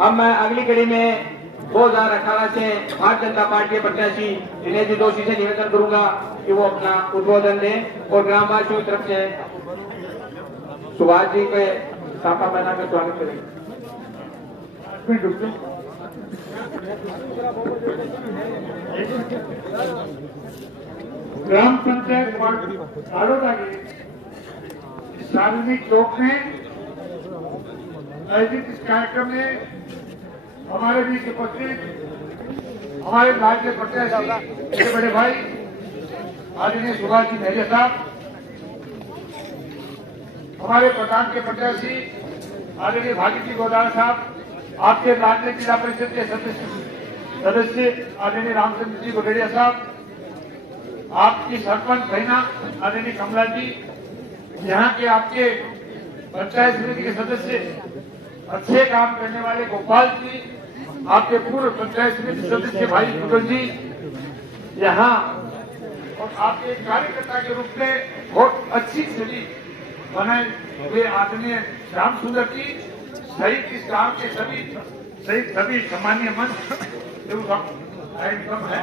अब मैं अगली कड़ी में 2018 से भारतीय जनता पार्टी के प्रत्याशी दिनेश जी दोषी से निवेदन करूंगा कि वो अपना उद्बोधन दें और ग्रामवासियों की तरफ से सुभाष जी के साफा पहना कर स्वागत करेंगे। ग्राम पंचायत तालोदा के सार्वजनिक चौक में आयोजित इस कार्यक्रम में हमारे बीच उपस्थित हमारे राज्य प्रत्याशी मेरे बड़े भाई आदरणीय सुभाष जी मेहरिया साहब, हमारे प्रधान के प्रत्याशी आदरणीय भागीरथ जी गोदारा साहब, आपके राज्य जिला परिषद के सदस्य आदरणीय रामचंद्र जी बगड़िया साहब, आपकी सरपंच बहना आदरणीय कमला जी, यहाँ के आपके पंचायत समिति के सदस्य अच्छे काम करने वाले गोपाल जी, आपके पूर्व पंचायत समिति सदस्य भाई मुगल जी यहाँ, और आपके कार्यकर्ता के रूप में बहुत अच्छी छवि बनाए हुए आदरणीय श्याम सुंदर जी सहित इस गांव के सभी सामान्य मंच कार्यक्रम है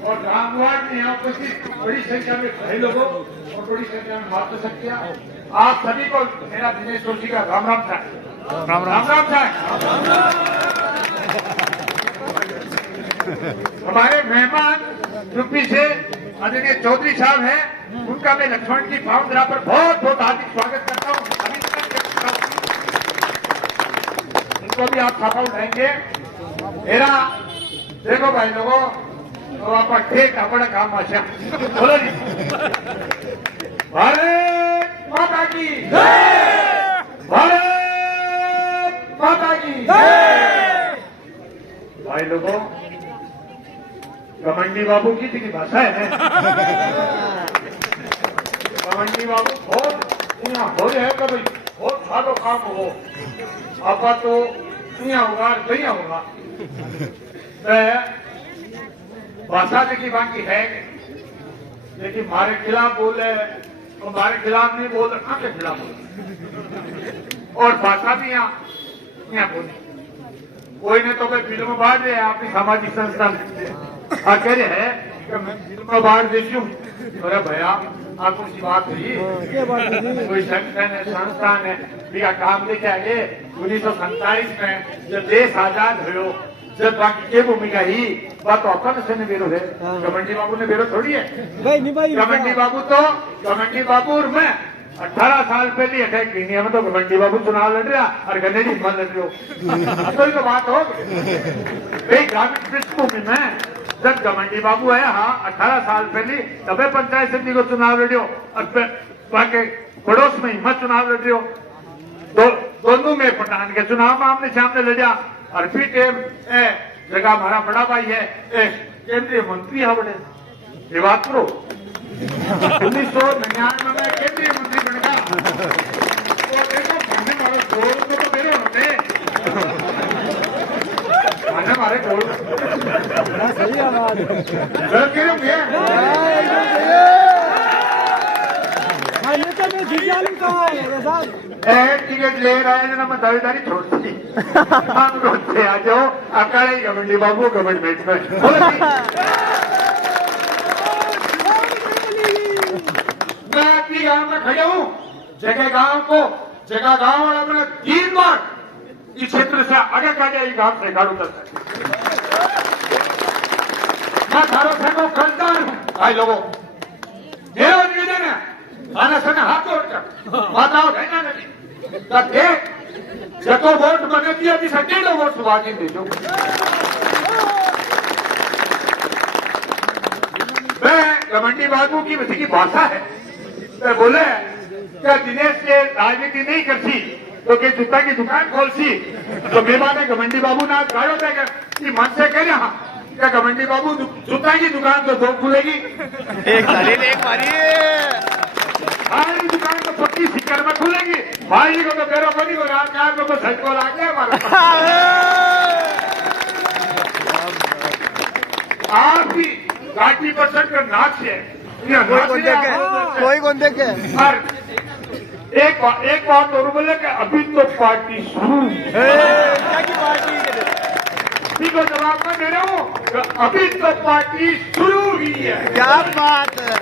और रामवाड़ में यहाँ उपस्थित बड़ी संख्या में भाई लोगों और बड़ी संख्या में मातृ शक्तियां, आप सभी को मेरा दिनेश जोशी का राम राम था। राम राम था। हमारे मेहमान यूपी से आदरणीय चौधरी साहब हैं, उनका मैं लक्ष्मण की भावना पर बहुत बहुत हार्दिक स्वागत करता हूँ, अभिनंदन करता हूँ। इनको भी आप छापा उठाएंगे। मेरा देखो भाई लोगों, तो आप ठीक अपना काम आशा बोलो जी। भारत माता की जय, भारत माता की जय। भाई लोगों, घमंडी बाबू की दिखी भाषा है। घमंडी बाबू बहुत यहाँ हो रहे हैं कि भाई बहुत सारो काम हो, आपका तो यहाँ होगा कहीं होगा, भाषा देखी बाकी है, लेकिन हमारे खिलाफ बोले तो हमारे खिलाफ नहीं बोल रखा के खिलाफ बोले, और भाषा भी यहाँ बोली। कोई ने तो भाई फिल्म बाढ़ रहे अपनी सामाजिक संस्था में कह रहे हैं कि मैं फिल्म बाढ़ देती हूँ। अरे भैया आपको सी बात हुई, कोई संगठन है संस्थान है का काम लेके आगे 1947 में जब देश आजाद हुए, जब बाकी के भूमिका ही बात तो अपन से बेरो है, घमंडी बाबू ने बेरो थोड़ी है। घमंडी बाबू और मैं 18 साल पहले अटैक इंडिया में तो घमंडी बाबू चुनाव लड़ रहा और गनेडी हिम्मत लड़ रहे हो, तो बात हो भाई। ग्रामीण पृष्ठभूमि में जब घमंडी बाबू है, हाँ 18 साल पहले तबे पंचायत समिति को चुनाव लड़ियो और बाकी पड़ोस में हिम्मत चुनाव लड़ रही हो, दोनों में पठान के चुनाव में आमने सामने लड़ा और फिर जगह हमारा बड़ा भाई है केंद्रीय मंत्री है, बड़े ये बात करो 1999 में केंद्रीय मंत्री बन गया। तो देखो खाने वाले गोल तो मेरे होते खाने हमारे गोल सही आवाज टिकट ले रहा है ना, मैं दावेदारी छोड़ती हम रोते आ जाओ अकाले घमंडी बाबू घमंड बैठ में। मैं अपनी गांव में खड़ा हूँ, जगह गांव वाला मैंने 3 बार इस क्षेत्र से आगे का गया, गांव से गाड़ू तक मैं थारो से को खरीदार हूँ। भाई लोगों, मेरा निवेदन है आना सना हाथ जोड़कर माताओं कहना नहीं देख जको वोट बने दिया भी सके तो वोट सुबह जी दे दो। मैं घमंडी बाबू की वैसी की भाषा है, मैं बोले क्या दिनेश के राजनीति नहीं करती तो के जूता की दुकान खोलती, तो मेवा ने घमंडी बाबू ना गाड़ो देगा कि मन से कह रहा क्या घमंडी बाबू जूता की दुकान तो 2 खुलेगी, एक बारी हमारी दुकान तो 25 सिक्कर में खुलेगी, भाई को तो बेरो बनी को रात को तो सच को लाग गया हमारा। आप भी 60% का नाच है, कोई कौन देखे एक बात और बोले कि अभी तो पार्टी शुरू क्या की पार्टी को जवाब मैं दे रहा हूँ कि अभी तो पार्टी शुरू हुई है। क्या बात है।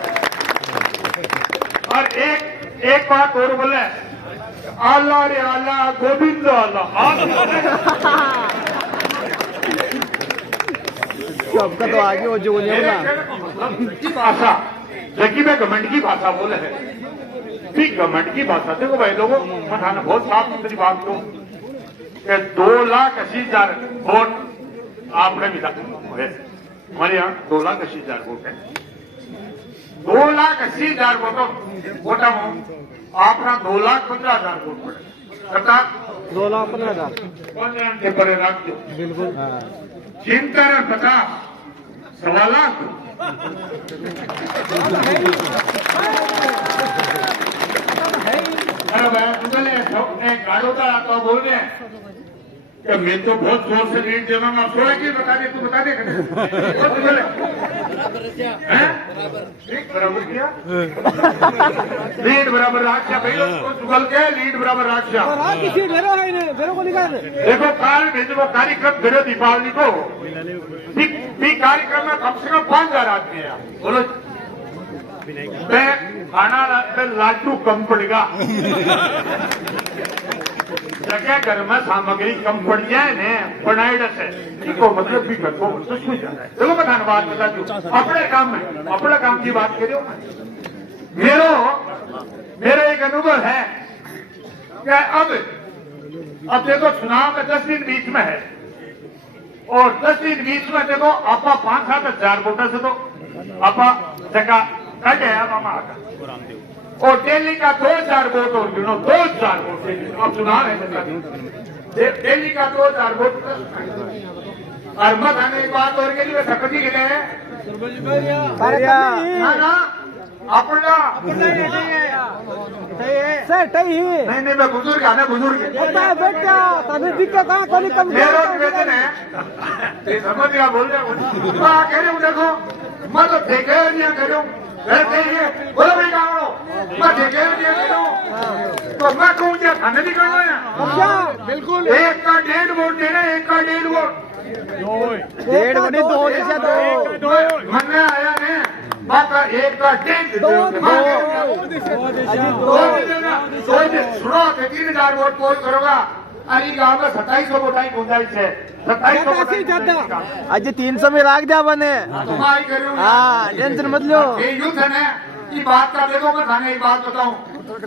और एक बात और बोले, आला रे आला गोविंद आला सबका तो आगे वो जो बोलिए ना की भाषा जबकि मैं घमंड की भाषा बोले है, ठीक घमंड की भाषा। देखो भाई लोगों बताना बहुत साफ सुथरी बात को 2,80,000 वोट आपने मिला है। हमारे यहाँ 2,80,000 वोट है। 2,80,000 वोटा में अपना 2,15,000 वोट पड़े 2,15,000 के परे रख दो। बिल्कुल। चिंता 50 1.25 लाख अरे भाई गाड़ो का तो बोल रहे हैं कि मैं तो बहुत जोर से लीड दे रहा हूँ। आप सोए की बता दे, तू बता दे बराबर किया लीड बराबर राक्षा भाई चुगल के लीड बराबर राक्षा। देखो काल भेजो कार्यक्रम भेजो दीपावली को भी कार्यक्रम में कम से कम 5,000 आदमी है। बोलो मैं खाना लाडू कम पड़ेगा जगह घर में सामग्री कम पड़ जाए ने बनाए से देखो मतलब भी घर को देखो मैं धन्यवाद बता दू अपने काम की बात करो। मेरा एक अनुभव है कि अब देखो चुनाव में 10 दिन बीच में है और 10 दिन बीच में देखो आपा 5-7 हजार वोटर से तो आपा जगह कट है और दिल्ली का 2,000 वोट और गिनो 2,000 वोट अब चुनाव है दिल्ली का 2,000 वोट और मत आने एक बात और के लिए सकती के लिए ना अपना नहीं मैं बुजुर्ग आना बुजुर्ग मेरा निवेदन है समझ गया बोल रहे कह रहे हूँ देखो मैं तो देखे नहीं करूँ बोलो भाई गाँव मैं देखे नहीं करूँ तो मैं कहूँ क्या खाने भी करना है बिल्कुल 1 का 1.5 वोट देना 1 का 1.5 वोट 1.5 मनने आया ने माता 1 का 1.5 सुनो 3,000 वोट पोल करोगा अरे गाँव में 2700 वोट आई गुंजाइश है 2700 आज 300 में राख दिया बने। हाँ टेंशन मत लो। ये युद्ध है ना ये बात का देखो मैं थाने एक बात बताऊं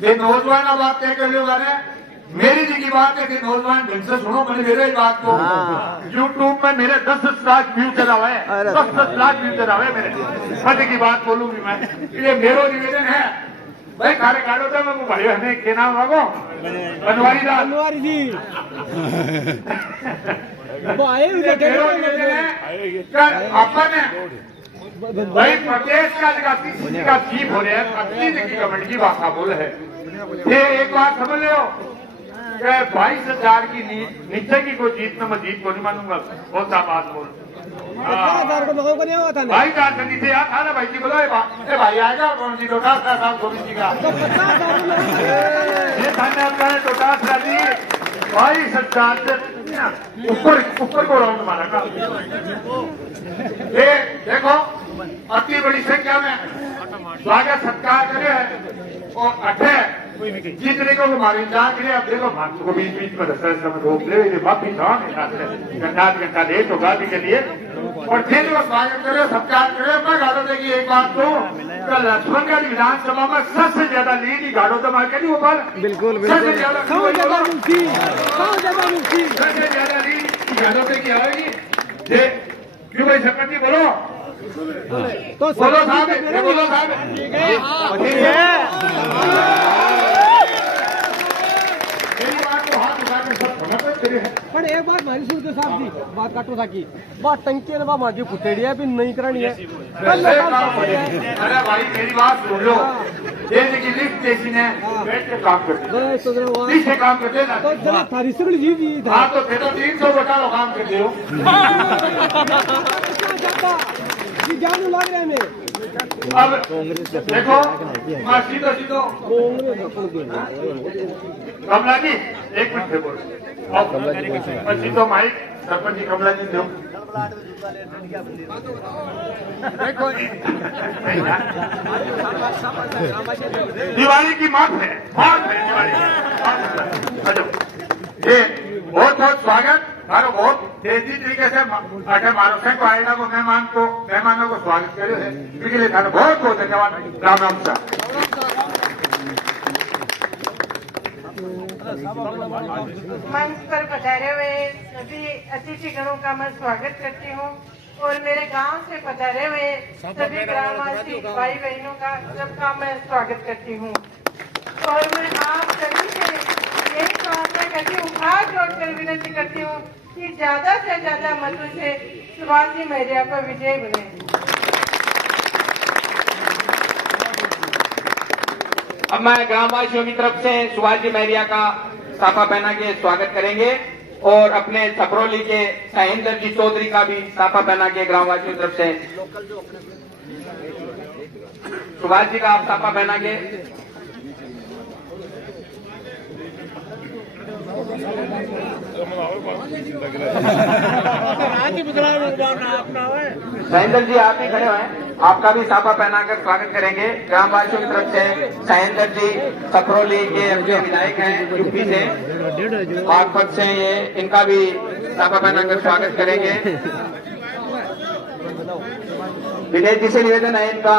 ये नौजवान बात तय कर लो गाने मेरी जी की बात है कि नौजवान ढंग से सुनो मैंने मेरे ही बात को यूट्यूब में मेरे 10 लाख व्यू चला हुआ है 10 लाख व्यू चला हुआ है मेरे सत्य की बात बोलूंगी मैं ये मेरा निवेदन है भाई खारे काटो तो मैं भाई हमें के नाम मांगो बनवारी दास जी अपन भाई प्रदेश का किसी का चीफ हो रहे हैं गवर्नमेंट की भाषा बोले है ये एक बात समझ लो 22,000 की नीचे की कोई जीत में मैं जीत को नहीं मानूंगा बहुत सा बात बोल 22,000 से नीचे याद था ना भाई जी बोलो भाई आएगा कौन सी डोटास का साहब गोविंद जी का ये थाने आपका डोटास का जी 22,000 से ऊपर को राउंड मारा का ये देखो अति बड़ी संख्या में स्वागत सत्कार करे और अठे जीतने को हमारे इंतजार के लिए अब देखो भारत को बीच बीच में समय रोक ले माफी घंटा लेट होगा अभी के लिए और फिर वो स्वागत करे सत्कार करे मैं गाड़ो देगी एक बात तो कल लक्ष्मणगढ़ विधानसभा में सबसे ज्यादा लीड ही गाड़ो तो मार के नहीं हो पा बिल्कुल सबसे ज्यादा लीड गाड़ो पे की आएगी क्यों भाई सरकार जी बोलो बोलो साहब पण एक बात मारी सुनते साहब जी बात काटो था की बात टंकी ने बात मारी कुटेड़िया भी नहीं करानी है अरे भाई मेरी बात सुन लो जैसे की लिफ्ट जैसी ने बैठ के काम करते से काम करते ना तो जरा थारी से जी जी हाँ तो 300 वोटा लो काम करते हो जानू लग रहे हैं अब देखो सीधो सीधो कमला जी एक मिनट देखो सीधो माइक सरपंच जी कमला जी दो देखो दिवाली की मौत है दिवाली ये बहुत बहुत स्वागत मारो बहुत तेजी तरीके से अगर मारो को आएगा को मेहमानों को स्वागत करे है इसके लिए थाने बहुत बहुत धन्यवाद राम राम सर मंच पर पधारे हुए सभी अतिथिगणों का मैं स्वागत करती हूँ और मेरे गांव से पधारे हुए सभी ग्रामवासी भाई बहनों का सबका मैं स्वागत करती हूँ और मैं आप सभी से यही प्रार्थना करती हूँ, हाथ जोड़कर विनती करती हूँ कि ज्यादा से ज्यादा मतों से सुभाष जी मौर्य को विजय बने। अब मैं ग्रामवासियों की तरफ से सुभाष जी मौर्य का साफा पहना के स्वागत करेंगे और अपने सपरौली के सहेंद्र जी चौधरी का भी साफा पहना के ग्रामवासियों की तरफ से सुभाष जी का आप साफा पहना के सहेंद्र जी आप ही खड़े हुए हैं, आपका भी साफा पहनाकर स्वागत करेंगे ग्रामवासियों की तरफ से। सहेंद्र जी सपरौली के अपने विधायक हैं यूपी से, बागपत से, ये इनका भी साफा पहनाकर स्वागत करेंगे। विनय जी से निवेदन है इनका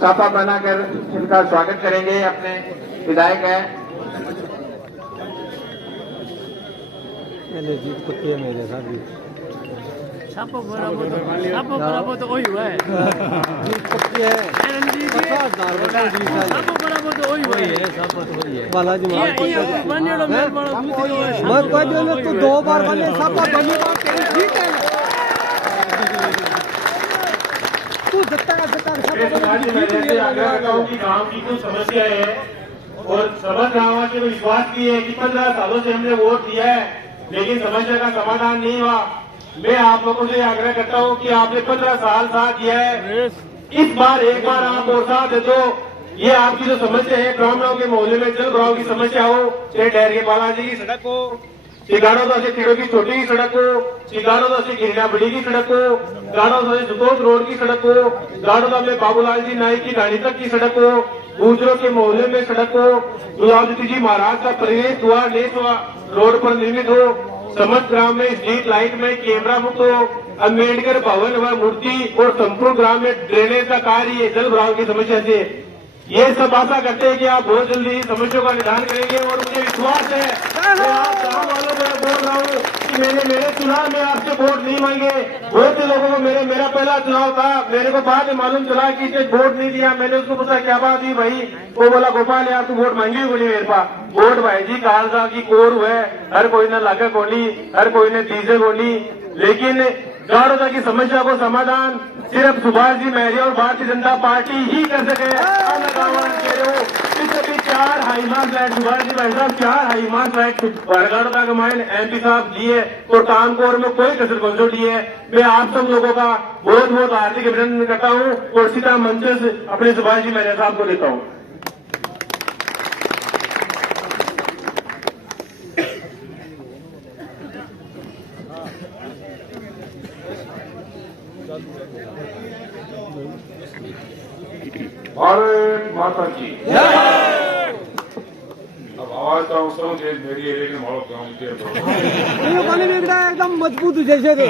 साफा पहनाकर इनका स्वागत करेंगे, अपने विधायक है। मेरे साथ छापो बराबर तो वही हुआ है। बालाजी मैं तो 2 बार बने सापा ठीक है तू जत्ता गांव की कुछ समस्या है और समस्त गाँव के विश्वास की है कि 15 सालों से हमने वोट दिया है लेकिन समस्या का समाधान नहीं हुआ। मैं आप लोगों से आग्रह करता हूं कि आपने 15 साल साथ दिया है, इस बार एक बार आप और साथ दे दो। ये आपकी जो समस्या है ब्राह्मणों के मोहल्ले में जल भराव की समस्या हो, चाहे डैर के बालाजी की सड़क हो, सिगाड़ो तो ऐसे तिड़ो की छोटी की सड़क हो, सिगाड़ो तो ऐसे गिरना बड़ी की सड़क हो, गाड़ो तो सुतोष रोड की सड़क हो, गाड़ो तो अपने बाबूलाल जी नाई की गाड़ी तक की सड़क हो, गुजरों के मोहल्ले में सड़क हो, गुलाबजी जी महाराज का प्रवेश द्वार नेसवा रोड पर निर्मित हो, समस्त ग्राम में स्ट्रीट लाइट में कैमरा मुक्त हो, अम्बेडकर भवन व मूर्ति और संपूर्ण ग्राम में ड्रेनेज का कार्य जल भराव की समस्या से ये सब आशा करते हैं कि आप बहुत जल्दी समस्या का निदान करेंगे और मुझे विश्वास है मैं आप गाँव वालों को बोल रहा हूँ कि मेरे चुनाव में आपसे वोट नहीं मांगे। बहुत से लोगों को मेरा पहला चुनाव था, मेरे को बाद में मालूम चला कि इसने वोट नहीं दिया। मैंने उसको पूछा क्या बात हुई भाई, वो बोला गोपाल यार तू वोट मांगी हुई मेरे पास। वोट भाई जी कालसा की कोर हुए, हर कोई ने लागे कोनी, हर कोई ने दीजे कोनी, लेकिन गाड़ोदा की समस्या को समाधान सिर्फ सुभाष जी मौर्य और भारतीय जनता पार्टी ही कर सके। सभी 4 हाईमास लाइट सुभाष जी भाई साहब 4 हाईमास लाइट गाड़ोदा के माइन MP साहब दिए और कानपुर में कोई कसर कंसो दिए। मैं आप सब लोगों का बहुत बहुत हार्दिक अभिनंदन करता हूँ और सीधा मंच से अपने सुभाष जी मौर्य साहब को देता हूँ। भारत माता की अब आवाज का उसमें मेरी एरिया में मारो गाँव के एकदम मजबूत जैसे थे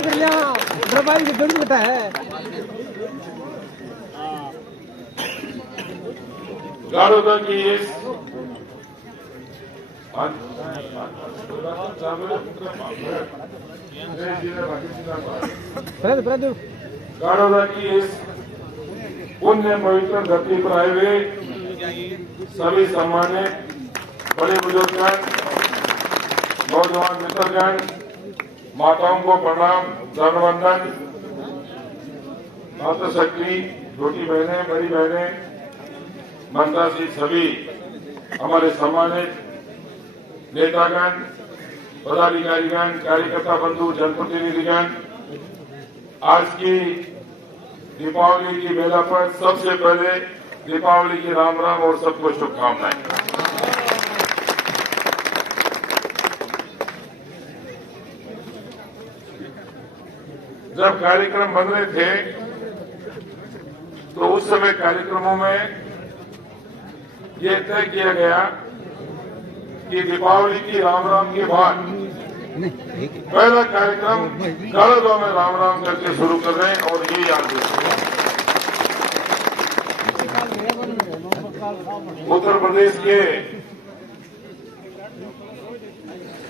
कर लिया दरबारी की जरूर बेटा है गाड़ोदा की इस गाड़ोदा की इस पुण्य पवित्र धरती पर आए हुए सभी सम्मानित बड़े बुजुर्गगण, नौजवान मित्रगण, माताओं को प्रणाम, धन्यवंदन, मातृशक्ति, छोटी बहनें, बड़ी बहनें, माता जी सभी हमारे सम्मानित नेतागण, पदाधिकारीगण, कार्यकर्ता बंधु, जनप्रतिनिधिगण, आज की दीपावली की बेला पर सबसे पहले दीपावली की राम राम और सबको शुभकामनाएं। जब कार्यक्रम बन रहे थे तो उस समय कार्यक्रमों में ये तय किया गया कि दीपावली की राम राम के बाद पहला कार्यक्रम गाड़ों में राम राम करके शुरू कर रहे हैं और ये याद रखें। उत्तर प्रदेश के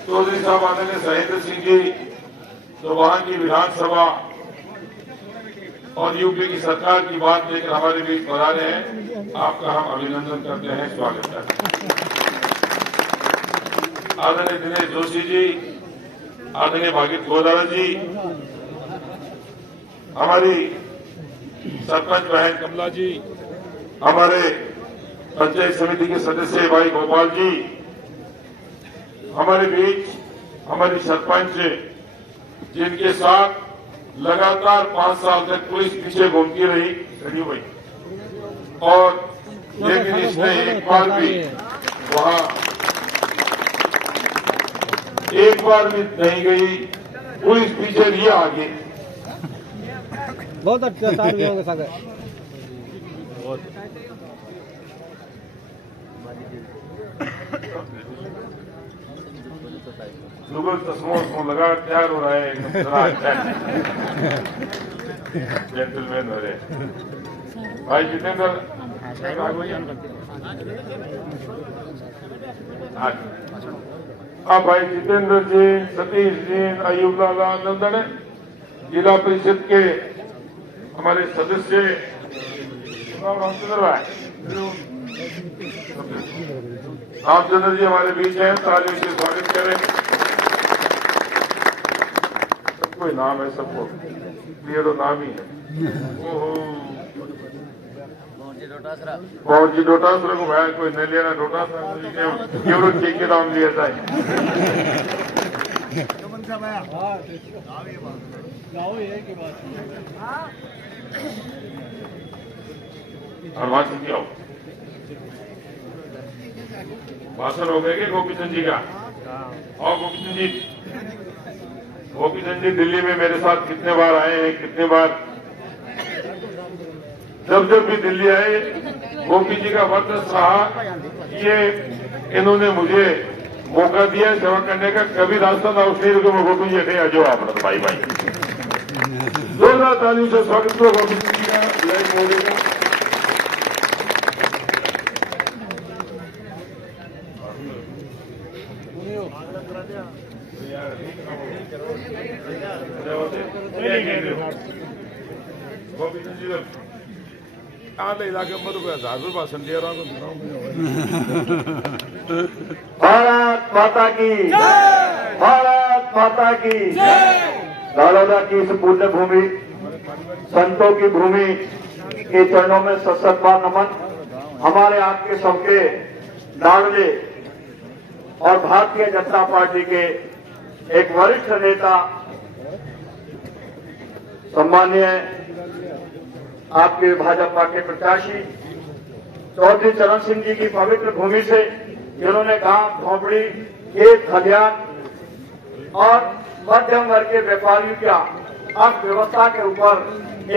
चौधरी साहब आदरणीय सहेंद्र सिंह जी जो वहां की विधानसभा और यूपी की सरकार की बात लेकर हमारे बीच पधारे हैं, आपका हम अभिनंदन करते हैं, स्वागत करते हैं। आदरणीय दिनेश जोशी जी, आदरणीय भागीरथ गोदारा जी, हमारी सरपंच बहन कमला जी, हमारे पंचायत समिति के सदस्य भाई गोपाल जी, हमारे बीच हमारी सरपंच जिनके साथ लगातार 5 साल तक पुलिस पीछे घूमती रही रही हुई और लेकिन इसने एक बार भी वहां एक बार भी नहीं गई, पुलिस पीछे नहीं आगे। बहुत अत्याचार भी होंगे सागर। गूगल चश्मों लगा तैयार हो रहा है, जेंटलमैन हो रहे भाई जितेंद्र। हाँ भाई जितेंद्र जी, सतीश जी, अयूब लाला नंदन, जिला परिषद के हमारे सदस्य रामचंद्र भाई, रामचंद्र जी हमारे बीच हैं, तालियों से स्वागत करें। कोई नाम है सबको, ये तो नाम ही है। पवन जी डोटासरा को भाई कोई नहीं लेना, डोटासरा क्यों ठीक के नाम लिया था। हनुमान सिंह जी आओ, भाषण हो गए क्या गोपीचंद जी का? और गोपीचंद जी, गोपीचंद जी दिल्ली में मेरे साथ कितने बार आए हैं, कितने बार जब भी दिल्ली आए गोपी जी का वर्चस्व रहा। ये इन्होंने मुझे मौका दिया सेवा करने का, कभी रास्ता ना उसने को मैं गोपी जी आ जाओ आप भाई भाई। जोरदार तालियों से स्वागत करो गोपी जी का, जय मोदी का। गोपीचंद जी आधे इलाके में तो 1000 रुपये भाषण दे रहा हूँ। भारत माता की, भारत माता की। नालंदा की इस पुण्य भूमि, संतों की भूमि के चरणों में सशक्त बार नमन। हमारे आपके सबके लाडले और भारतीय जनता पार्टी के एक वरिष्ठ नेता सम्मानीय आपके भाजपा के प्रत्याशी चौधरी चरण सिंह जी की पवित्र भूमि से जिन्होंने गांव, झोपड़ी, खेत, खलिहान और मध्यम वर्ग के व्यापारियों की अर्थव्यवस्था के ऊपर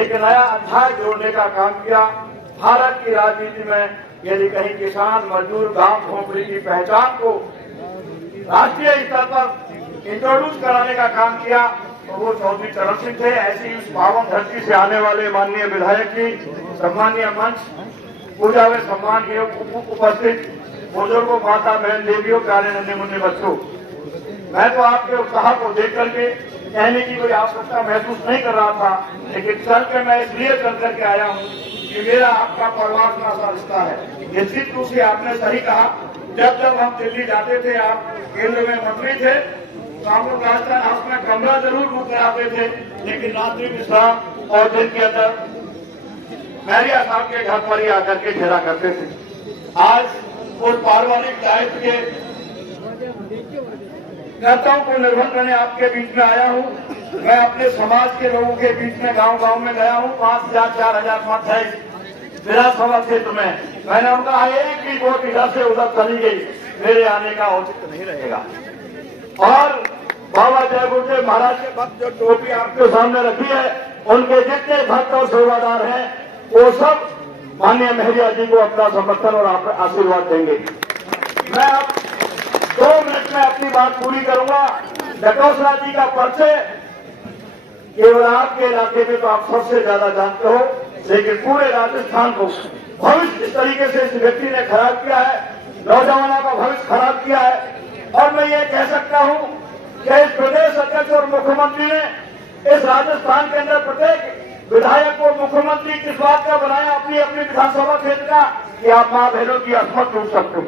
एक नया अध्याय जोड़ने का काम किया। भारत की राजनीति में यदि कहीं किसान, मजदूर, गांव, झोपड़ी की पहचान को राष्ट्रीय स्तर पर इंट्रोड्यूस कराने का काम किया तो वो चौधरी चरण सिंह थे। ऐसी उस पावन धरती से आने वाले माननीय विधायक जी, सम्मानीय मंच, पूजा में सम्मान के उपस्थित बुजुर्गों, माता, बहन, देवियों, प्यारे नन्हे मुन्ने बच्चों, मैं तो आपके उत्साह को देख करके कहने की कोई आवश्यकता महसूस नहीं कर रहा था, लेकिन चल के मैं इसलिए चल करके आया हूँ कि मेरा आपका परिवार का सा रिश्ता है। निश्चित रूप से आपने सही कहा, जब जब हम दिल्ली जाते थे, आप केंद्र में मंत्री थे, तो हम लोग राजस्थान हाउस में कमरा जरूर बुक कराते थे, लेकिन रात्रि विश्राम और दिन के अंदर मैरिया साहब के घर पर ही आकर के ठहरा करते थे। आज उस पारिवारिक दायित्व के नेताओं को निर्भर करने आपके बीच में आया हूँ। मैं अपने समाज के लोगों के बीच में गांव-गांव में गया हूँ। 5,000 4,000 मत है विधानसभा क्षेत्र में। मैंने उनका एक भी वोट इधर से उधर चली गई, मेरे आने का औचित्य नहीं रहेगा। और बाबा जय गुरुदेव महाराज के भक्त जो टोपी आपके सामने रखी है, उनके जितने भक्त और सेवादार हैं वो सब माननीय मेहरिया जी को अपना समर्थन और आशीर्वाद देंगे। मैं अब 2 मिनट में अपनी बात पूरी करूंगा। डटोसरा जी का परिचय केवल आपके इलाके में तो आप सबसे ज्यादा जानते हो, लेकिन पूरे राजस्थान को भविष्य इस तरीके से इस व्यक्ति ने खराब किया है, नौजवानों का भविष्य खराब किया है। और मैं ये कह सकता हूं कि इस प्रदेश अध्यक्ष और मुख्यमंत्री ने इस राजस्थान के अंदर प्रत्येक विधायक को मुख्यमंत्री किस बात का बनाया अपनी अपनी विधानसभा क्षेत्र का, कि आप मां बहनों की असमत लूट सकते हो,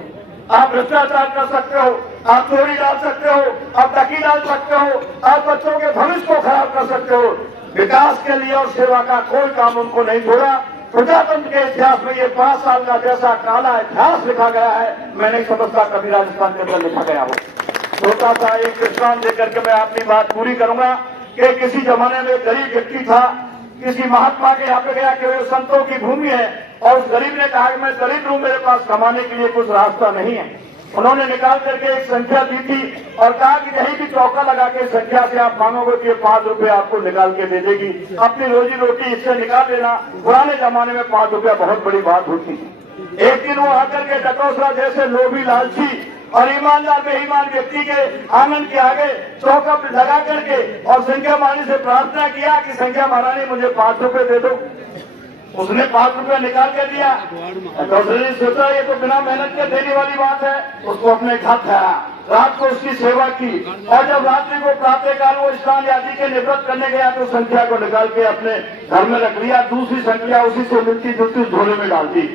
आप भ्रष्टाचार कर सकते हो, आप चोरी डाल सकते हो, आप डकी डाल सकते हो, आप बच्चों के भविष्य को खराब कर सकते हो। विकास के लिए और सेवा का कोई काम उनको नहीं छोड़ा। प्रजातंत्र के इतिहास में ये 5 साल का जैसा काला इतिहास लिखा गया है, मैं नहीं समझता कभी राजस्थान के अंदर लिखा गया हो। छोटा सा एक दृष्टांत देकर के मैं अपनी बात पूरी करूंगा कि किसी जमाने में गरीब व्यक्ति था, किसी महात्मा के यहाँ पे गया कि वो संतों की भूमि है, और उस गरीब ने कहा कि मैं गरीब हूं, मेरे पास कमाने के लिए कुछ रास्ता नहीं है। उन्होंने निकाल करके एक संख्या दी थी और कहा कि यही भी चौका लगा के संख्या से आप मांगोगे कि 5 रुपए आपको निकाल के दे देगी, अपनी रोजी रोटी इससे निकाल लेना। पुराने जमाने में 5 रुपया बहुत बड़ी बात होती थी। एक दिन वो आकर के डटोसरा जैसे लोभी, लालची और ईमानदार बेईमान व्यक्ति के आंगन के आगे चौका लगा करके और संख्या महारानी से प्रार्थना किया कि संख्या महारानी मुझे 5 रुपए दे दो। उसने 5 रुपया निकाल के दिया। डॉक्टर ने सोचा ये तो बिना मेहनत के देने वाली बात है, उसको अपने घर खाया, रात को उसकी सेवा की, और जब रात्रि को प्रातःकाल वो स्नान आदि के निवृत्त करने गया तो संख्या को निकाल के अपने घर में रख लिया। दूसरी संख्या उसी से मिलती जुलती झोले में डाल दी।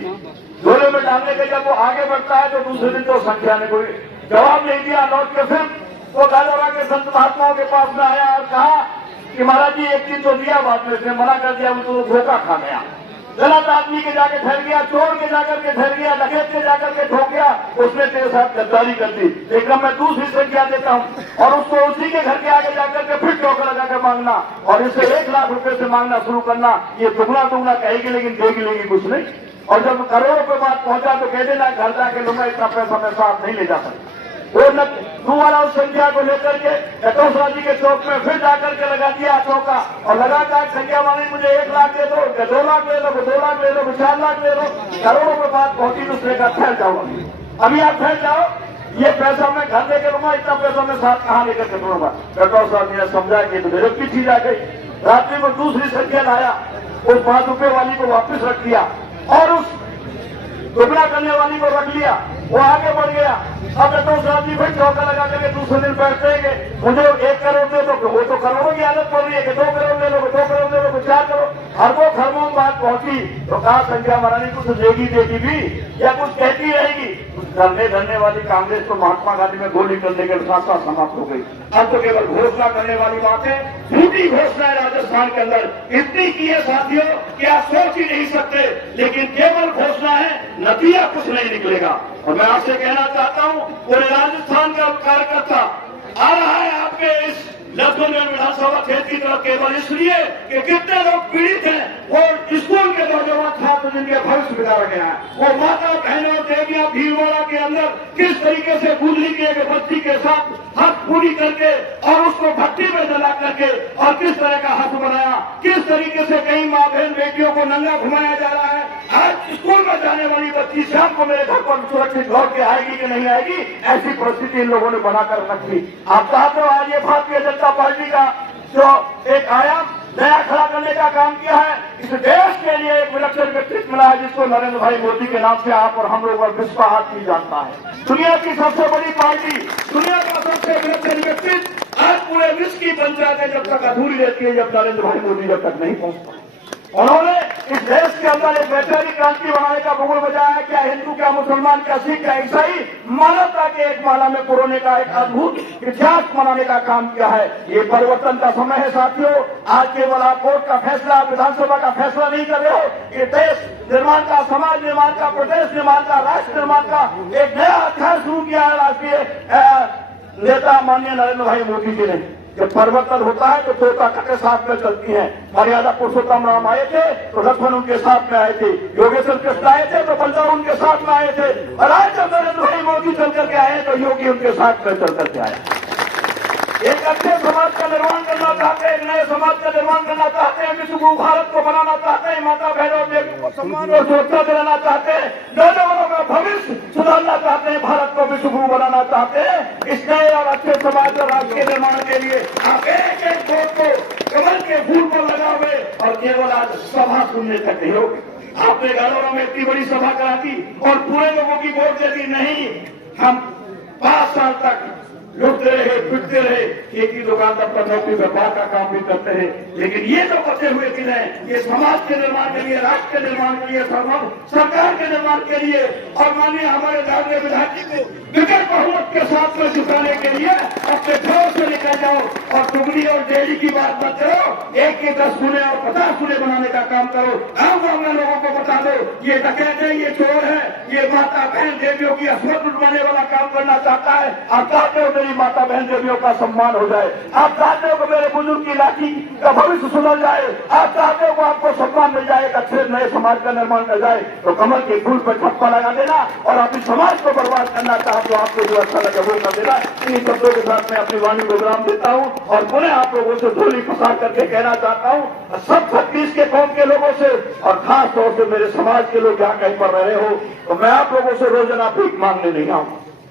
झोले में डालने के जब वो आगे बढ़ता है तो दूसरे दिन तो संख्या ने कोई जवाब नहीं दिया। लौट के फिर वो गाजरा के संत महात्माओं के पास में आया और कहा कि महाराज जी एक चीज तो दिया, बाद में इसने मना कर दिया, वो तो धोखा खा गया। गलत आदमी के जाके ठहर गया, चोर के जाकर के ठहर गया, डकैत के जाकर के ठोक गया, उसने तेरे साथ गद्दारी कर दी। लेकिन मैं दूसरी संख्या देता हूँ और उसको उसी के घर के आगे जाकर के फिर चौका लगा कर मांगना और इसे 1 लाख रुपए से मांगना शुरू करना। ये दुगना दुगना कहेगी लेकिन देगी लेगी कुछ नहीं। और जब करोड़ों पे बात पहुंचा तो कह देना घर जाके लूंगा, इतना पैसा मैं साथ नहीं ले जा सकता। वो दोबारा उस संख्या को लेकर के डटोसरा जी के चौक में फिर जाकर के लगा दिया चौका और लगातार संख्या वाली मुझे 1 लाख दे दो, 2 लाख ले लो, 2 लाख ले लो, 4 लाख ले लो। करोड़ों पे बात पहुंची तो उसने कहा ठहर जाओ, अभी आप ठहर जाओ, ये पैसा मैं घर लेकर लूंगा, इतना पैसा मैं साथ कहाँ लेकर के दूंगा। डटोसरा जी ने समझा कि तो मेरे की चीज आ गई। रात्रि को दूसरी संख्या लाया, उस 5 रुपए वाली को वापस रख दिया और उस दुगना करने वाली को रख लिया। वो आगे बढ़ गया। अब डटोसरा जी फिर चौका लगा करके दूसरे दिन बैठते हैं कि मुझे 1 करोड़ दे दो, वो तो करोड़ों की आदत पड़ रही है कि 2 करोड़ ले लो, 2 करोड़ ले लो, 4 करोड़, खरबों खरबों बात पहुंची तो कहा संख्या महारानी कुछ लेगी देगी भी या कुछ कहती रहेगी। कुछ करने धरने वाली कांग्रेस तो महात्मा गांधी में गोली करने के साथ साथ समाप्त हो गई। अब तो केवल घोषणा करने वाली बात है, झूठी घोषणा है राजस्थान के अंदर इतनी की है साथियों कि आप सोच ही नहीं सकते। लेकिन केवल घोषणा है, नतीजा कुछ नहीं निकलेगा। और मैं आपसे कहना चाहता हूं पूरे राजस्थान का कार्यकर्ता आ रहा है आपके इस लखनऊ विधानसभा क्षेत्र की तरफ केवल इसलिए कि कितने लोग पीड़ित हैं, वो स्कूल के नौजवान छात्र जिनके भविष्य बिगाड़ा गया है, वो माता बहनों देवियां भीलवाड़ा के अंदर किस तरीके से गुजरी की एक बच्ची के साथ हक पूरी करके और उसको भट्टी में जला करके और किस तरह का हक बनाया, किस तरीके से कई माँ बहन बेटियों को नंगा घुमाया जा रहा है। आज स्कूल में जाने वाली बच्ची शाम को मेरे घर पर सुरक्षित लौट के आएगी कि नहीं आएगी, ऐसी परिस्थिति इन लोगों ने बनाकर रखी। आप चाहते हो आज ये भारतीय जनता पार्टी का जो एक आयाम नया खड़ा करने का काम किया है, इस देश के लिए एक विलक्षण व्यक्तित्व मिला है जिसको नरेंद्र भाई मोदी के नाम से आप और हम लोग विश्व हाथ नहीं जानता है। दुनिया की सबसे बड़ी पार्टी, दुनिया का सबसे विलक्षण व्यक्तित्व आज पूरे विश्व की पंचायतें जब तक अधूरी रहती है जब नरेंद्र भाई मोदी जब तक नहीं पहुंचता। उन्होंने इस देश के अंदर एक वैचारिक क्रांति बनाने का बुगुल बजाया है। क्या हिंदू, क्या मुसलमान, क्या सिख, क्या ईसाई, मानवता के एक माला में पुरोने का एक अद्भुत इतिहास बनाने का काम किया है। ये परिवर्तन का समय है साथियों। आज केवल आप कोर्ट का फैसला, विधानसभा का फैसला नहीं कर रहे हो, ये देश निर्माण का, समाज निर्माण का, प्रदेश निर्माण का, राष्ट्र निर्माण का एक नया अध्याय शुरू किया है राष्ट्रीय नेता माननीय नरेंद्र भाई मोदी जी ने जब परिवर्तन होता है तो तोता के साथ में चलती है। मर्यादा पुरुषोत्तम राम आए थे तो लक्ष्मण उनके साथ में आए थे, योगेश्वर कृष्ण आए थे तो बलराम उनके साथ में आए थे, और आज जब नरेंद्र भाई मोदी चल करके आए तो योगी उनके साथ में चल करके आया। एक अच्छे समाज का निर्माण करना चाहते हैं, एक नए समाज का निर्माण करना चाहते हैं, विश्व गुरु भारत को बनाना चाहते हैं, माता बहनों देवी को सम्मान और सुरक्षा दिलाना चाहते हैं, नौजवानों का भविष्य सुधारना चाहते हैं, भारत को विश्व गुरु बनाना चाहते हैं। इस नए और अच्छे समाज और राष्ट्र के निर्माण के लिए आप एक एक वोट को कमल के फूल को लगाओगे और केवल आज सभा सुनने तक नहीं होगी। आपने गालोरा में इतनी बड़ी सभा करा दी और पूरे लोगों की वोट देती नहीं। हम 5 साल तक लुटते रहे, पिटते रहे, एक ही दुकान पर नौकरी व्यापार का काम भी करते रहे, लेकिन ये जो बचे हुए दिन है ये समाज के निर्माण के लिए, राष्ट्र के निर्माण के लिए, सरकार के निर्माण के लिए और माननीय हमारे दादरे विधायक जी को विकट बहुमत के साथ में चुकाने के लिए अपने घरों से निकल जाओ और टुकड़ी और डेयरी की बात मत करो। 1 के 10 सुने और 50 सुने बनाने का काम करो। गाँव गाँव में लोगों को बता दो ये डकैत है, ये चोर है, ये माता बहन देवियों की अस्मत लुटवाने वाला काम करना चाहता है। आप चाहते हो मेरी माता बहन देवियों का सम्मान हो जाए, आप चाहते हो कि मेरे बुजुर्ग की लाठी का भविष्य सुधर जाए, आप चाहते हो कि आपको सम्मान मिल जाए, एक अच्छे नए समाज का निर्माण कर जाए, तो कमल के फूल पर ठप्पा लगा देना और अपने समाज को बर्बाद करना चाहते तो आपको जो अच्छा लगे वो कर देना। इन शब्दों के साथ मैं अपनी वाणी को विराम देता हूँ और पुनः आप लोगों से धूली पसार करके कहना चाहता हूँ सब 36 के कौम के लोगों से और खास तौर से मेरे समाज के लोग जहाँ कहीं पर रहे हो तो मैं आप लोगों से रोजाना भीख मांगने नहीं आऊँ।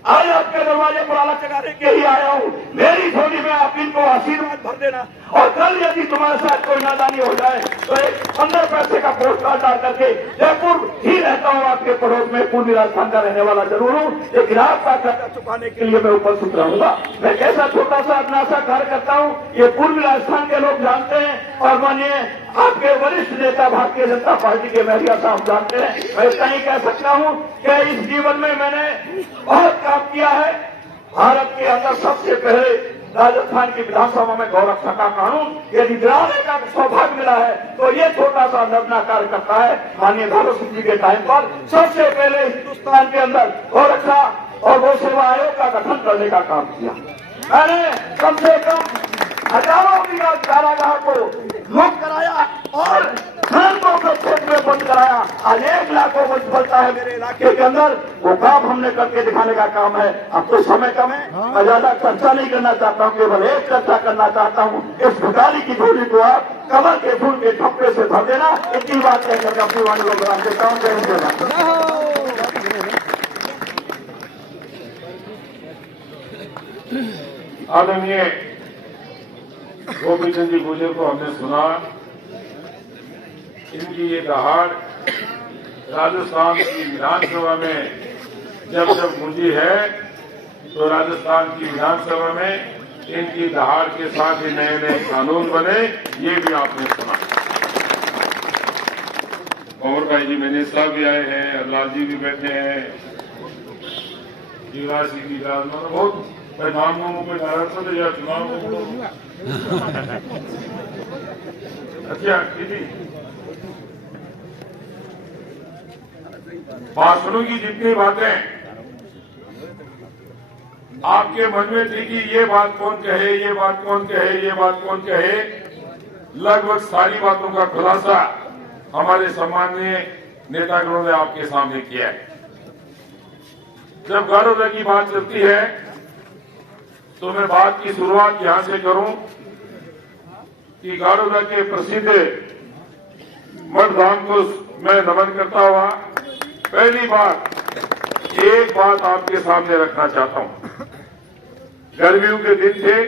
आज आपके दरवाजे पर आला चढ़ाने के ही आया हूँ। मेरी झोली में आप इनको आशीर्वाद भर देना और कल यदि तुम्हारे साथ कोई नादानी हो जाए तो एक 15 पैसे का पोस्ट कार्ड डाल करके जयपुर ही रहता हूँ, आपके पड़ोस में पूर्वी राजस्थान का रहने वाला जरूर हूँ, लेकिन आपका खर्चा चुकाने के लिए मैं उपस्थित रहूंगा। मैं कैसा छोटा सा अपना सा कार्य करता हूँ ये पूर्वी राजस्थान के लोग जानते हैं और मानिए आपके वरिष्ठ नेता भारतीय जनता पार्टी के महरिया साहब जानते हैं। मैं इतना ही कह सकता हूँ कि इस जीवन में मैंने बहुत काम किया है। भारत के अंदर सबसे पहले राजस्थान की विधानसभा में गौरक्षा का कानून यदि गिराने का सौभाग्य मिला है तो ये छोटा सा नवना कार्य करता है। माननीय भगत सिंह जी के टाइम पर सबसे पहले हिंदुस्तान के अंदर गौरक्षा और गौ सेवा आयोग का गठन करने का काम किया। मैंने कम से कम हजारों की कारागाह को मुक्त कराया और घंटों के क्षेत्र में बंद कराया। आज 1 लाख को बनता है मेरे इलाके के अंदर, वो काम हमने करके दिखाने का काम है। अब तो समय कम है, मैं ज्यादा चर्चा नहीं करना चाहता हूँ, केवल एक चर्चा करना चाहता हूँ। इस भिखारी की झोली को आप कमल के फूल के ठप्पे से भर देना। इतनी बात कहकर अपनी वाणी को विराम देता हूँ। जय हिंद। आदरणीय गोपी चंद जी गुजर को हमने सुना। इनकी ये दहाड़ राजस्थान की विधानसभा में जब गूंजी है तो राजस्थान की विधानसभा में इनकी दहाड़ के साथ ही नए नए कानून बने, ये भी आपने सुना। और भाई जी मैंने साहब भी आए हैं, अल्लाह जी भी बैठे हैं, युवराज सिंह जी राजमान बहुत नाम में नाराज होते या चुनाव अच्छा दीदी भाषणों की जितनी बातें आपके मन में थी कि ये बात कौन कहे, ये बात कौन कहे, ये बात कौन कहे, लगभग सारी बातों का खुलासा हमारे सम्माननीय नेतागणों ने आपके सामने किया है। जब गारोदा की बात चलती है तो मैं बात की शुरुआत यहां से करूं कि गारोदा के प्रसिद्ध मतदान को मैं नमन करता हुआ पहली बार एक बात आपके सामने रखना चाहता हूं। गर्मियों के दिन थे,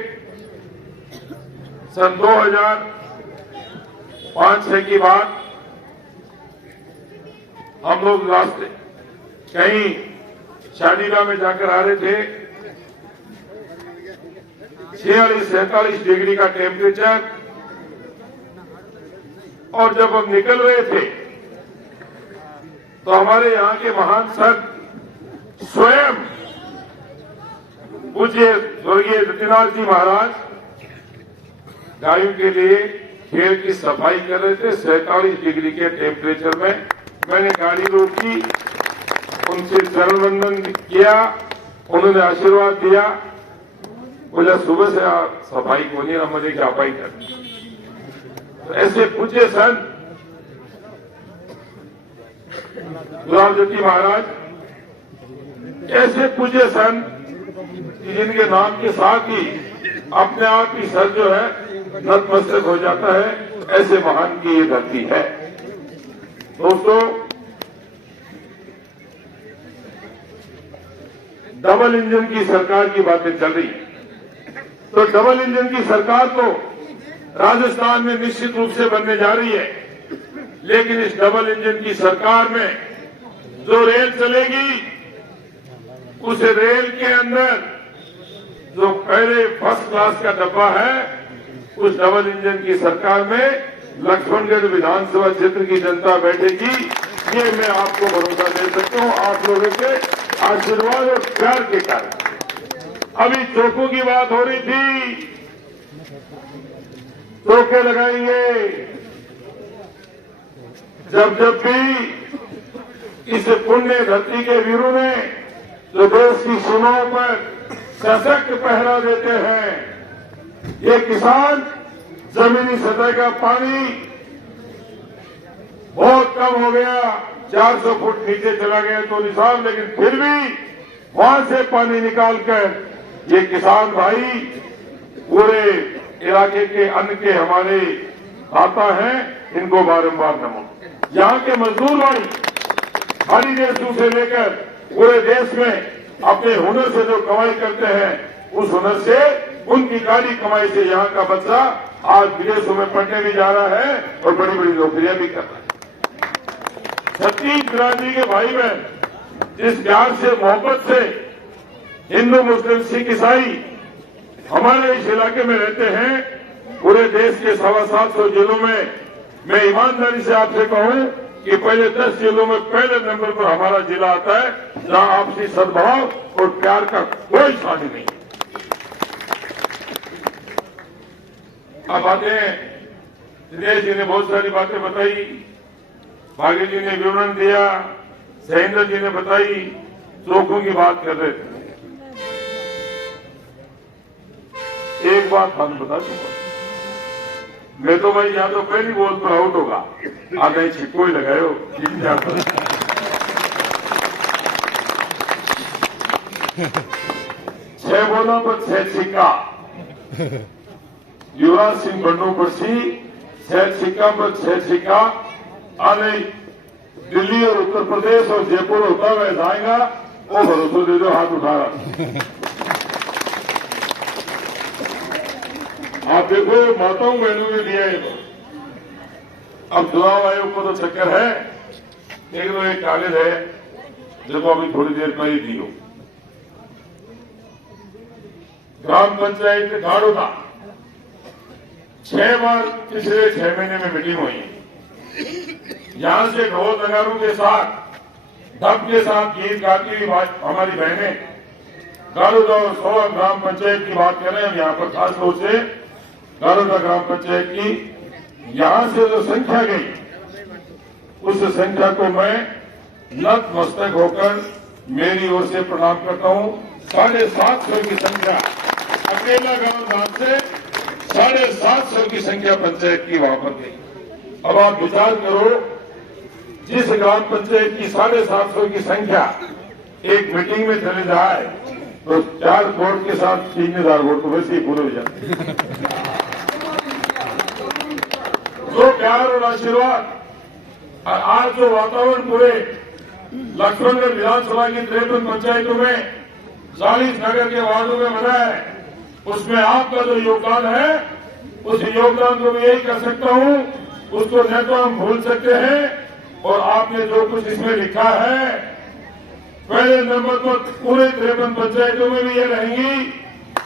सन 2005-6 की बात हम लोग रास्ते कहीं शादीगाह में जाकर आ रहे थे, 46-47 डिग्री का टेम्परेचर, और जब हम निकल रहे थे तो हमारे यहाँ के महान संत स्वयं पूज्य स्वर्गीय दत्तीनाथ जी महाराज गायों के लिए खेत की सफाई कर रहे थे 47 डिग्री के टेम्परेचर में। मैंने गाड़ी रोकी, उनसे चरण वंदन किया, उन्होंने आशीर्वाद दिया बोला सुबह से आप सफाई को नहीं मुझे क्या पाई कर। तो ऐसे पूछे संत गुलाब ज्योति महाराज, ऐसे पूछे संत जिनके नाम के साथ ही अपने आप ही सर जो है नतमस्तक हो जाता है, ऐसे महान की ये धरती है। दोस्तों, डबल इंजन की सरकार की बातें चल रही है, तो डबल इंजन की सरकार तो राजस्थान में निश्चित रूप से बनने जा रही है, लेकिन इस डबल इंजन की सरकार में जो रेल चलेगी, उस रेल के अंदर जो पहले फर्स्ट क्लास का डब्बा है, उस डबल इंजन की सरकार में लक्ष्मणगढ़ विधानसभा क्षेत्र की जनता बैठेगी। ये मैं आपको भरोसा दे सकता हूं, आप लोगों के आशीर्वाद और प्यार के कारण। अभी चौकों की बात हो रही थी, चौके लगाएंगे। जब जब भी इस पुण्य धरती के वीरों ने जो देश की सीमाओं पर सशक्त पहरा देते हैं, ये किसान जमीनी सतह का पानी बहुत कम हो गया, 400 फुट नीचे चला गया तो निशान, लेकिन फिर भी वहां से पानी निकालकर ये किसान भाई पूरे इलाके के अन्न के हमारे दाता हैं, इनको बारंबार नमन। यहाँ के मजदूर भाई खाड़ी देशों से लेकर पूरे देश में अपने हुनर से जो कमाई करते हैं, उस हुनर से उनकी काली कमाई से यहाँ का बच्चा आज विदेशों में पढ़ने भी जा रहा है और बड़ी बड़ी नौकरियां भी कर रहा है। छत्तीस बिरादरी के भाई बहन जिस प्यार से मोहब्बत से हिंदू मुस्लिम सिख ईसाई हमारे इस इलाके में रहते हैं, पूरे देश के 750 जिलों में मैं ईमानदारी से आपसे कहूं कि पहले 10 जिलों में पहले नंबर पर हमारा जिला आता है, जहां आपसी सद्भाव और प्यार का कोई सानी नहीं। अब बातें दिनेश जी ने बहुत सारी बातें बताई, भाग्य जी ने विवरण दिया, सहेंद्र जी ने बताई, चौकों की बात कर रहे थे। एक बात हम बता दूंगा, मैं तो भाई यहाँ तो पहली बॉल पर आउट होगा, आगे छिक्को ही लगाए हो, जीत जाता। 6 बॉलों पर 6 छिक्का, युवराज सिंह बन्नू पर 6 छिक्का पर 6 छिक्का, आने दिल्ली और उत्तर प्रदेश और जयपुर होता हुआ जाएगा, वो भरोसा दे दो, हाथ उठा रहा। आप देखो माताओं बहनों ने दिया है। अब चुनाव आयोग को तो चक्कर है, लेकिन वो एक कागज है जो अभी थोड़ी देर पहले दी हो। ग्राम पंचायत गाड़ोदा 6 बार पिछले 6 महीने में मीटिंग हुई है। यहां से ढोल नगारों के साथ, ढप के साथ गीत गाती हुई हमारी बहनें गाड़ोदा और 16 ग्राम पंचायत की बात कर रहे हैं। यहाँ पर खास तौर से गाड़ोदा ग्राम पंचायत की यहां से जो संख्या गई, उस संख्या को मैं नतमस्तक होकर मेरी ओर से प्रणाम करता हूं। 750 की संख्या अकेला गांव धाम से 750 की संख्या पंचायत की वहां पर गई। अब आप विचार करो, जिस ग्राम पंचायत की 750 की संख्या एक मीटिंग में चले जाए तो 4 वोट के साथ 3000 वोट तो वैसे ही पूरे हो जाते। जो प्यार और आशीर्वाद और आज जो वातावरण पूरे लक्ष्मणगढ़ विधानसभा की 53 पंचायतों में 40 नगर के वार्डों में बना है, उसमें आपका जो योगदान है, उस योगदान को मैं यही कर सकता हूं, उसको न तो हम भूल सकते हैं। और आपने जो कुछ इसमें लिखा है, पहले नंबर पर पूरे 53 पंचायतों में भी ये रहेंगी।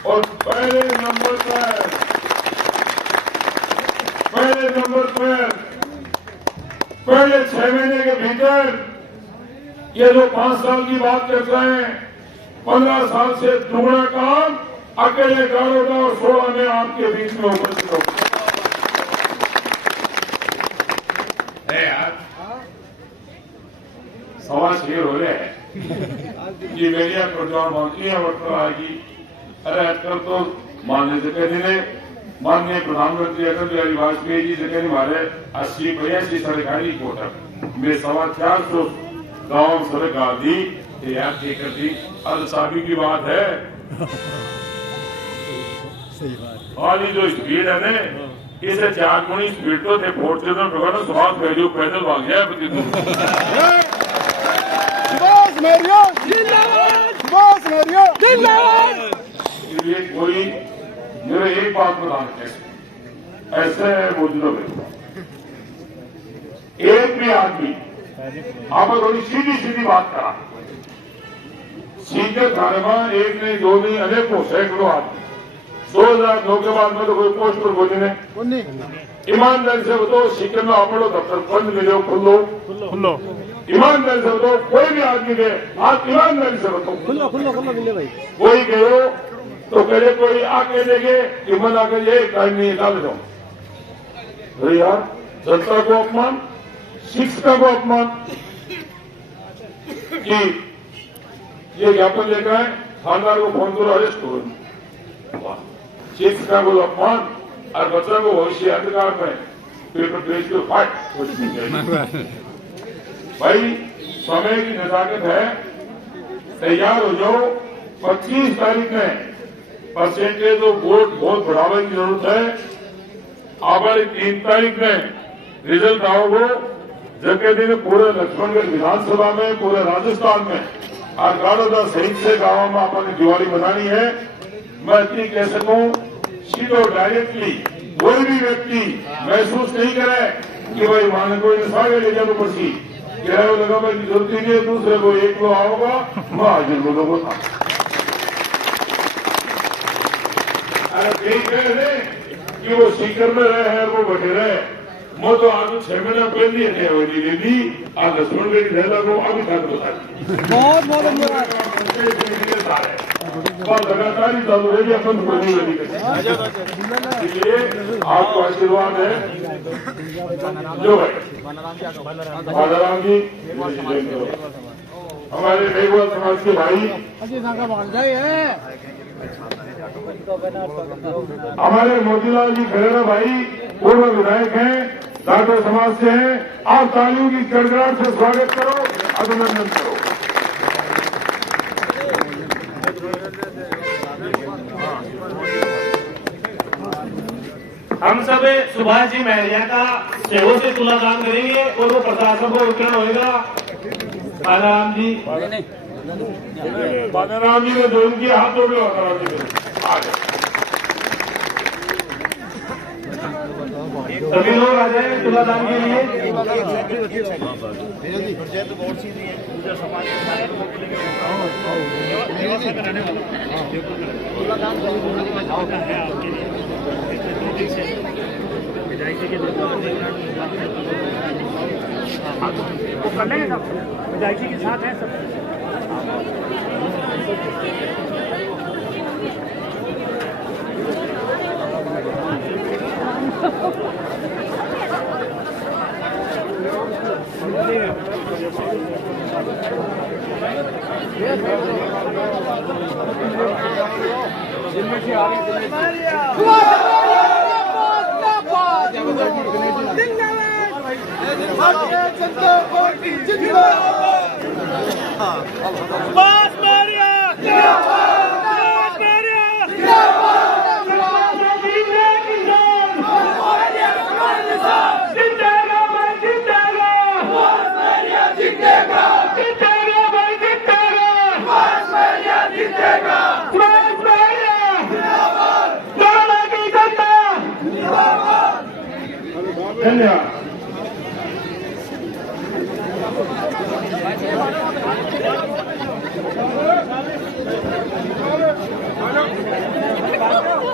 और पहले नंबर पर पहले 6 महीने के भीतर ये जो 5 साल की बात करते हैं, 15 साल से दुगना काम अकेले गाड़ोदा और 16 में आपके बीच में उपस्थित हो। यार सवाल शेयर हो रहे हैं कि मीडिया को जो मंत्रियां वर्तन आएगी, अरे आजकल तो माननीय जी ने माननीय प्रधानमंत्री अटल बिहारी वाजपेयी जी से कहीं हमारे 80-82 सरकारी कोटक में 450 गांव सड़क आदि तैयार कर दी। अलसाबी की बात है, वाली जो स्पीड है ना, इसे 4 गुनी स्पीड तो थे फोर्चुनर पकड़ो स्वाद भेजो पैदल भाग जाए इसलिए कोई मेरे एक बात बताने ऐसे मौजूदा एक भी आदमी आप थोड़ी सीधी सीधी बात करा, सीधे थाने में एक नहीं दो नहीं अनेकों सैकड़ों आदमी 2009 के बाद में तो कोई पोस्ट पर बोली नहीं। ईमानदारी से बताओ, सिक्किम में आपको दफ्तर बंद मिले खुल्लो, ईमानदारी से बताओ, कोई भी आदमी दे आप ईमानदारी से बताओ खुल्लो मिले भाई, कोई कहो तो कहे कोई आके देखे कि मन आकर ये टाइम नहीं निकाल जाओ। अरे यार, जनता को अपमान, शिक्षिका को अपमान कि ये ज्ञापन लेकर आए, थानेदार को फोन करो, अरेस्ट करो। शिक्षिका को अपमान और बच्चों को भविष्य अधिकार में पेपर पेज को फाट भाई, समय की नजाकत है, तैयार हो जाओ। 25 तारीख में परसेंटेज ऑफ वोट बहुत बढ़ाने की जरूरत है। आबादी 3 तारीख में रिजल्ट आओगे, जबकि दिन पूरे लक्ष्मणगढ़ विधानसभा में, पूरे राजस्थान में और गाड़ोदा सहित से गांवों में अपनी दिवाली मनानी है। मैं इतनी कह सकूं, सीधो डायरेक्टली कोई भी व्यक्ति महसूस नहीं करे कि भाई माने कोई सारे ले जाओ पसी किराया लगाने की जरूरत नहीं है। दूसरे को एक लो आओगा, मैं हाजिर बोलोगे था। अरे ठीक है कि वो सीकर में रहे हैं, वो बैठे रहे, मैं तो आज 6 महीना पहले ले ली, आज लक्ष्मणगढ़ रहला को अभी तक बता बहुत लगातार ही चालू रहेगी अपन पूरी वाली। इसलिए आपको आशीर्वाद है जो भाई बालाराम जी, हमारे मेघवाल समाज के भाई, हमारे मोतीलाल जी खरेरा भाई पूर्व विधायक हैं, राठौर समाज से हैं। आप तालियों की गड़गड़ाहट से स्वागत करो, अभिनंदन करो। हम सब सुभाष जी महरिया का सेवों से तुलादान करेंगे और वो प्रशासन को वितरण होगा। बालाराम जी, बालाराम जी ने जोन किया, हाथ जोड़ लो बालाराम जी ने। सभी लोग आ जाए तुलादान के लिए। वो कर लेंगे सब, विधायकी के साथ है सब। धन्यवाद।